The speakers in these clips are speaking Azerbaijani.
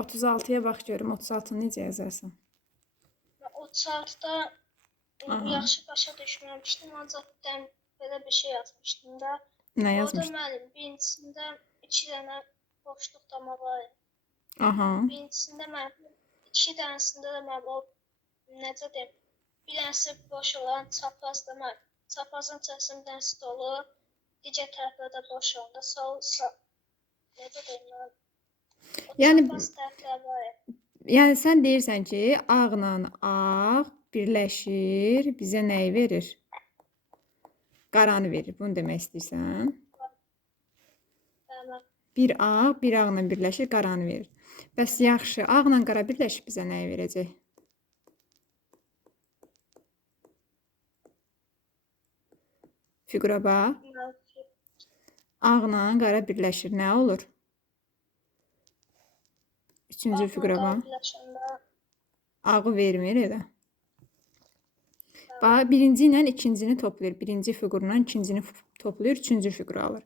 36'ya bax görüm 36-nı necə yazarsan. 36'da Aha. yaxşı başa düşməmişdim, ancaq belə bir şey yazmışdım da. Nə Orada yazmışdın? müəllim birincisində 2 dənə boşluqlama var. Aha. Birincisində müəllim 2 dənəsində də müəllim o necə deyim? Bir dənəsi boş olan çaprazda müəllim. Çaprazın içərisində bir dənəsi dolu, digər tərəfdə də boş olanda sol necə deyim müəllim? O Yəni çapraz tərəflər var. yəni sən deyirsən ki, ağla ağ birləşir, bizə nəyi verir? Qaranı verir. Bunu demək istəyirsən? Bəli. Bir ağla birləşir, qaranı verir. Bəs yaxşı, ağla qara birləşib bizə nəyi verəcək? Fiqura bax. Ağla qara birləşir, nə olur? Üçüncü fiqura bax. Ağı vermir elə. Bax, birinci ilə ikincini toplayır. Birinci fiqurla ikincini toplayır, üçüncü fiquru alır.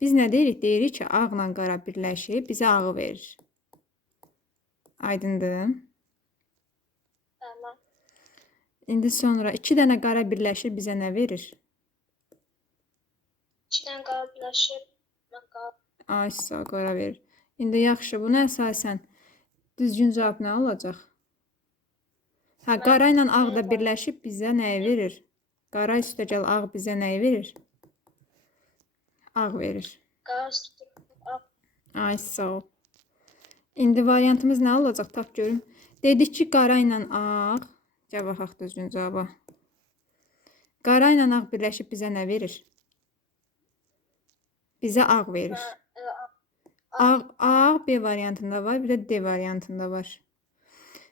Biz nə deyirik? Deyirik ki, ağla qara birləşib bizə ağı verir. Aydındır? Tamam. İndi sonra 2 dənə qara birləşir bizə nə verir? 2 dənə qara birləşib qara. Ay, sağ qara verir. İndi yaxşı, buna əsasən düzgün cavab nə olacaq? Hə, qara ilə ağ da birləşib bizə nəyi verir? Qara üstəgəl ağ bizə nəyi verir? Ağ verir. Qara üstə ağ. Ay, sağ ol. İndi variantımız nə olacaq? Tap görüm. Dedik ki, qara ilə ağ, gəl baxaq düzgün cavaba. Qara ilə ağ birləşib bizə nə verir? Bizə ağ verir. Ağ B variantında var, bir də D variantında var.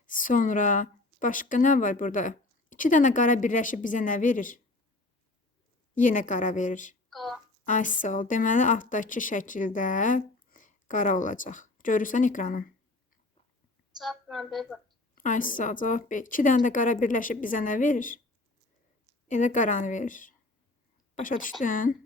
Sonra başqa nə var burada? 2 dənə qara birləşib bizə nə verir? Yenə qara verir. Qara. Ay, sağ ol. Deməli, altdakı şəkildə qara olacaq. Görürsən ekranı? Cavab B. Ay, sağ ol. Cavab B. 2 dənə də qara birləşib bizə nə verir? Elə qaranı verir. Başa düşdün?